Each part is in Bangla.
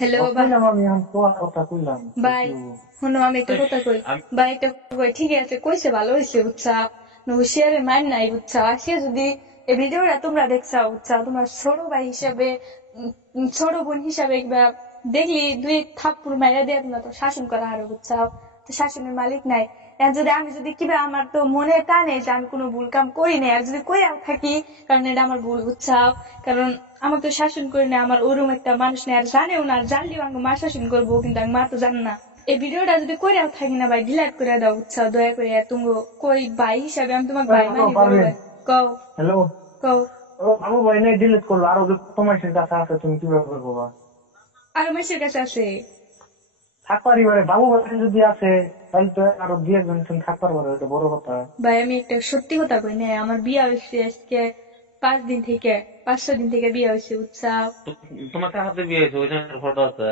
হ্যালো কইলাম আমি এখন তোমার কথা কইলাম ভাই, শুনো আমি একটা কথা কই। ভাই একটা কই, ঠিক আছে কইছে ভালো হয়েছে বুঝছা, হুশিয়ারে মান নাই বুঝছা। সে যদি এই ভিডিওটা তোমরা দেখছা বুঝছা, তোমার ছোট ভাই হিসাবে ছোট বোন হিসাবে বা দেখলি দুই থাপ্পড় মাইরা দিয়ে তোমরা তো শাসন করা হারো বুঝছা, তো শাসনের মালিক নাই। আর যদি আমি যদি কিবা আমার তো মনে টানে যে আমি কোনো ভুল কাম করি না, আর যদি কই থাকি কারণ এটা আমার ভুল বুঝছাও, কারণ আমার তো শাসন করি না, আমার ওরম একটা মানুষ নেই, আর জানেও না, জানলেও আমাকে মা শাসন করবো, কিন্তু আমি মা তো জানে না। এই ভিডিওটা যদি করে থাকি না ভাই, ডিলিট করে দাও বুঝছাও দয়া করে। তুমি কই ভাই হিসাবে আমি তোমাকে ভাই মানি, বড় পারবেন। ভাই। কও হ্যালো, কও। বাবু ভাই নাই ডিলিট করলো, আরো যে তোমার কাছে আছে তুমি কিভাবে করবো? আর মেসের কাছে আছে। থাকপারি পারে বাবু ভাই যদি আছে তাহলে তো আরো দুই একজন থাকবার পারে, এটা বড় কথা। ভাই আমি একটা সত্যি কথা কই না, আমার বিয়া হয়েছে আজকে 5 দিন থেকে, 5-6 দিন থেকে বিয়া হয়েছে বুঝছাও। তোমার হাতে বিয়ে হয়েছে, ওই জন্য ফটো আছে।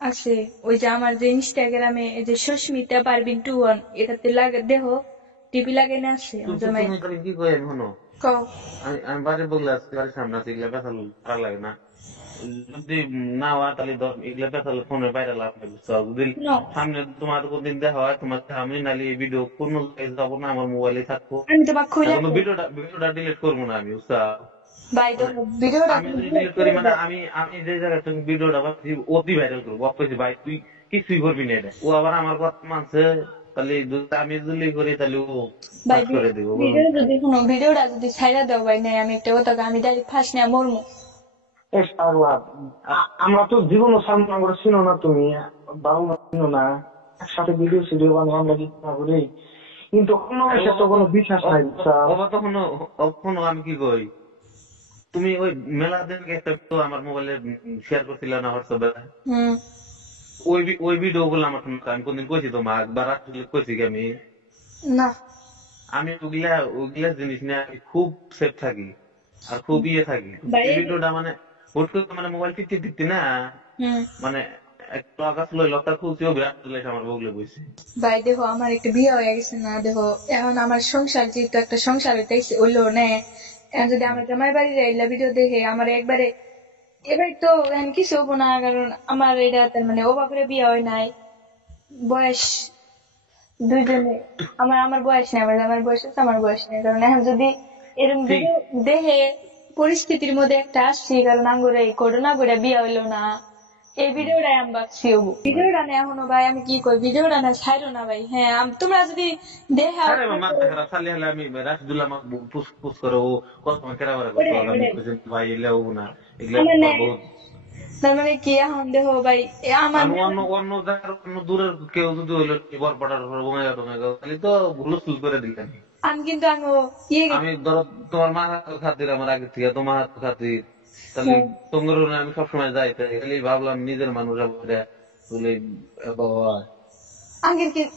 আছে ওই যে আমার যে ইনস্টাগ্রামে এই যে সুস্মিতা পারবিন 21 এটাতে লাগে দেহ, টিপি লাগে না আছে আমার জামাই। তুমি তাহলে কি কই আমি শোনো, কও। আমি বাড়ি বললে আসছি, বাড়ির সামনে আছে, এগুলা বেসাল খারাপ লাগে না? যদি না হয় তাহলে এগুলা বেসাল ফোনে বাইরে লাভ নেই, বুঝছো? যদি নো, সামনে তোমার কোনদিন দেখা হয়, তোমার আমি নালি এই ভিডিও কোন জায়গায় যাবো না, আমার মোবাইলে থাকবো। আমি তোমাকে খুলে এখন তো কই। ভিডিওটা ডিলিট করবো না আমি, বুঝছো? ভাই তো মানে ভিডিওটা আমি তুমি যদি delete ডিলিট করি, করে মানে দাও। আমি যে জায়গায় তুমি ভিডিওটা পাচ্ছি অতি ভাইরাল করবো, অপেছি ভাই তুই কিছুই করবি না এটা। ও আবার আমার কথা মানছে, তাহলে আমি যদি করি তাহলে ও ভাই ফাঁস করে দিব, ভিডিও বুঝুন। যদি শুনো, ভিডিওটা যদি ছাইড়া দাও ভাই, নাই আমি একটা কথা কই, আমি ডাইরেক্ট ফাঁস নিয়ে মরমু। এ পাগলা, আমরা তো জীবনও সামনে করে চিনো না তুমি, বাবু মা চিনো না, একসাথে ভিডিও সিডিও বানাবো আমরা কি না করি, কিন্তু অন্য মানুষের তো কোনো বিশ্বাস নাই বুঝছো? অবা তখনও আমি কি কই, তুমি ওই মেলা দিন একটা video আমার মোবাইলে শেয়ার করছিল না হোয়াটসঅ্যাপে, হুম। ওই ভিডিও গুলো আমার আমি কোনদিন কইছি তোমার বা রাত্রে কইছি কি আমি? না আমি ওগুলা জিনিস নিয়ে আমি খুব সেফ থাকি আর খুব থাকি। ভাই। এই ভিডিওটা মানে হুট করে মানে মোবাইল টিপতে টিপতে না, হুম। মানে একটা আকাশ লই লতা খুলছিও বিরাট লাইট আমার বগলে বইছে। ভাই দেখো আমার একটা বিয়ে হয়ে গেছে না, দেখো এখন আমার সংসার যেহেতু একটা সংসার হইতেছে ওইলো নে, এখন যদি আমার জামাই বাড়ির এইলা ভিডিও দেখে আমার একবারে, এবার তো এখন কিছু হবো না, কারণ আমার এটা তার মানে ও বাপরে বিয়ে হয় নাই, বয়স দুইজনে, আমার আমার বয়স নেই, আমার বয়স আছে, আমার বয়স নেই, কারণ এখন যদি এরকম ঠিক। ভিডিও দেখে পরিস্থিতির মধ্যে একটা আসছি, কারণ আঙ্গুরে এই করোনা করে বিয়ে হইলো না, এই ভিডিওটাই আমি ভাবছি হবো। ভিডিওটা না এখনো ভাই আমি কি কই, ভিডিওটা না ছাইরো না ভাই। হ্যাঁ তোমরা যদি দেখাও আরে আমার মাথা খারাপ, চালিয়ে হলে আমি রাশিদুল্লাহ আমাকে পুস পুস করে ও কত সময় কেরা বেড়া করতো, ওটাই আমি ওটাই কইছি ভাই এগুলাও না, এগুলা আমার না, বহুত। তার মানে কি এখন দেখো ভাই আমার আমি অন্য অন্য জায়গার অন্য দূরের কেউ যদি হইলো বরপাড়ার বঙ্গাইগা টঙ্গাইগা, তাহলে তো হুলস্থুল করে দিলেন। আমি কিন্তু আমি ইয়ে আমি ধরো তোমার মা হাত খাতির, আমার আগে থেকে তোমার হাত খাতির, তাহলে তোমার আমি সবসময় যাই, তাই ভাবলাম নিজের মানুষ বলে বাবা।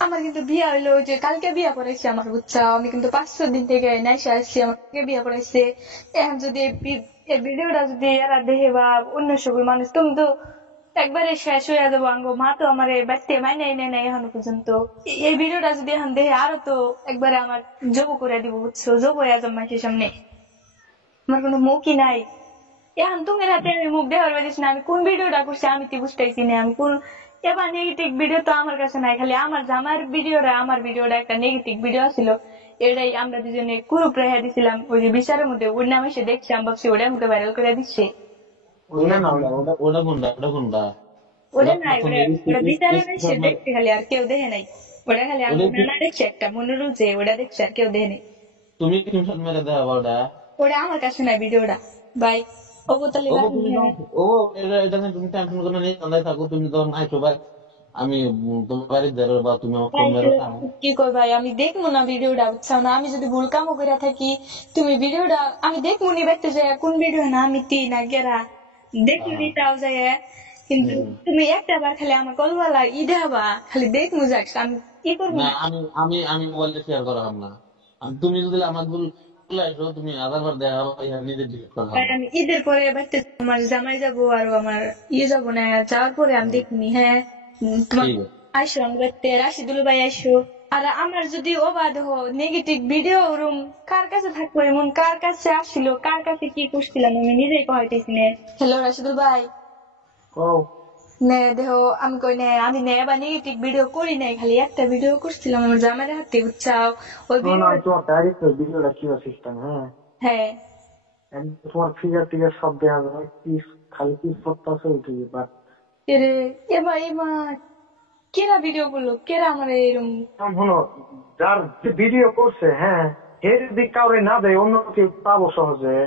আমার কিন্তু বিয়া হইলো, ওই যে কালকে বিয়া পড়াইছে আমার বুঝছা, আমি কিন্তু 5-6 দিন থেকে নেশা আসছি, আমাকে বিয়া পড়াইছে। এখন যদি এই ভিডিওটা যদি এরা দেখে বা অন্য সকল মানুষ, তুমি তো একবারে শেষ হয়ে যাবো। আঙ্গো মা তো আমার বাড়িতে মাইনে এনে নেই এখনো পর্যন্ত। এই ভিডিওটা যদি এখন দেখে আরো তো একবারে আমার জব করে দিব বুঝছো, জব হয়ে যাবো মানুষের সামনে, আমার কোনো মুখই নাই। এখন তুমি হাতে আমি মুখ দেওয়ার পারিস না, আমি কোন ভিডিওটা করছি আমি তো বুঝতেছি না, আমি কোন এবার নেগেটিভ ভিডিও তো আমার কাছে নাই, খালি আমার জামার ভিডিওটা, আমার ভিডিওটা একটা নেগেটিভ ভিডিও ছিল, এটাই আমরা দুজনে গ্রুপ রেখে দিছিলাম ওই যে বিচারের মধ্যে, ওর নাম এসে দেখছি, আমি ভাবছি ওটা আমাকে ভাইরাল করে দিচ্ছে। ওটা না, ওটা কোনটা, ওটা কোনটা? ওটা ওটা নাই, ওটা ওটা বিচারের এসে দেখছে খালি, আর কেউ দেখে নাই। ওটা খালি আমি নানা দেখছি একটা মনিরুল, যে ওটা দেখছে আর কেউ দেখে নাই। তুমি স্ক্রিনশট মেরে দেওয়া ওটা। ওটা আমার কাছে নাই ভিডিওটা ভাই, অবতালি ও গান। তুমি ও এটা নিয়ে তুমি টেনশন করে নিয়ে সন্ধ্যায় থাকো, তুমি তখন আইসো ভাই, আমি তোমার বাড়ির ধারে বা তুমি আমার ফোন ভাই মেরো। কি কর ভাই, আমি দেখবো না ভিডিওটা বুঝছো না, আমি যদি ভুল কামও করে থাকি, তুমি ভিডিওটা আমি দেখবো নি, দেখতে যাই কোন ভিডিও না আমি তি না গেরা দেখবো নি তাও যাই, কিন্তু তুমি একটা বার খালি আমার কলওয়ালা দেখাবা, খালি দেখবো যাক আমি কি করবো না, না। আমি আমি আমি মোবাইলটা শেয়ার করা হাম না। তুমি যদি আমার ভুল চলে আসো, তুমি আধারবার দেখা নিজে ডিলিট করা হাম ভাই না। আমি ঈদের পরে বাড়তে আমার জামাই যাবো আর আমার যাবো না, যাওয়ার পরে আমি দেখবনি। হ্যাঁ তোমার ঠিক আছে। আইসো আমি বাড়তে, রাশিদুল ভাই আইসো। আর আমার যদি অবাধ নেগেটিভ ভিডিও রুম কার কাছে থাকবো, এমন কার কাছে আসছিল, কার কাছে কি করছিলাম আমি নিজেই কহাইতেছি না। হ্যালো রাশিদুল ভাই। কও। নে দেহ আমি কই নে আমি নে বা নেগেটিভ ভিডিও করি নাই, খালি একটা ভিডিও করছিলাম আমার জামাইয়ের হাতে বুঝছাও। ওই না না, ভিডিও তোমার ডাইরেক্ট ভিডিওটা কি সিস্টেম, হ্যাঁ হ্যাঁ একদম তোমার ফিগার টিগার সব দেখা যায়, কি খালি কি করতেছে ওইটুকু বাট এরে এবার কেরা ভিডিও করলো, কেরা আমার এরকম। শোনো, যার ভিডিও করছে হ্যাঁ এর দিক কাউরে না দেয় অন্য কেউ পাবো সহজে।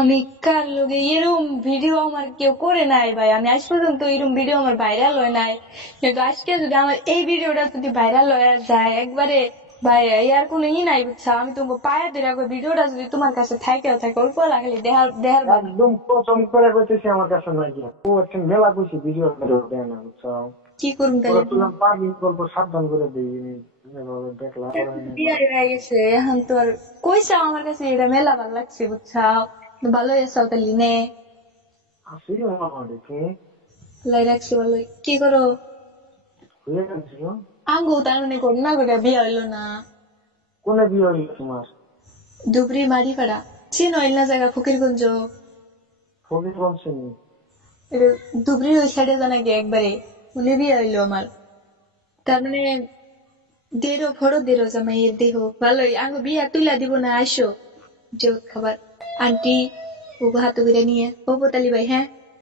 আমি কার লগে এরকম ভিডিও আমার কেউ করে নাই ভাই, আমি আজ পর্যন্ত এরকম ভিডিও আমার ভাইরাল হয় নাই, কিন্তু আজকে যদি আমার এই ভিডিওটা যদি ভাইরাল হয়ে যায় একবারে ভাই ইয়ার কোনো নাই বুঝছা, আমি তোমাকে পায়ে ধরে রাখবো, ভিডিওটা যদি তোমার কাছে থাকেও থাকে অল্প লাগলে দেহার দেহার ভালো। একদম প্রথম করে কইতেছি আমার কাছে নাই গিয়া ও একটা মেলা কইছি ভিডিও দেয় না বুঝছো, কি করুন ওরা তাহলে। তুলাম পারবি গল্প সাবধান করে দিই দেখলাম বিয়ে হয়ে গেছে এখন তো আর কইসাও আমার কাছে এটা মেলা ভালো লাগছে বুঝছাও, ভালো হয়েছে তাহলে নে আসি মোটামুটি তুমি লাই রাখছি ভালো। কি করো হয়ে গেছিল আঙ্গু তার মানে করি না করে বিয়ে হইলো না। কোনে বিয়ে হইল তোমার? ধুবড়ি মারিপাড়া চিনো না জায়গা ফকিরগঞ্জ, ফকির বলছেনি ধুবড়ির ওই সাইডে জানা গিয়ে একবারে উনি বিয়ে হইলো আমার। তার মানে দেড়ো জামাইয়ের দেহ ভালোই, আঙ্গু বিয়া তুলা দিব না আইসো যে খাবার আন্টি ও হাত করে নিয়ে ও বোতালি ভাই হ্যাঁ।